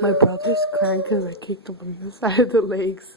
My brother's crying because I kicked him on the side of the legs.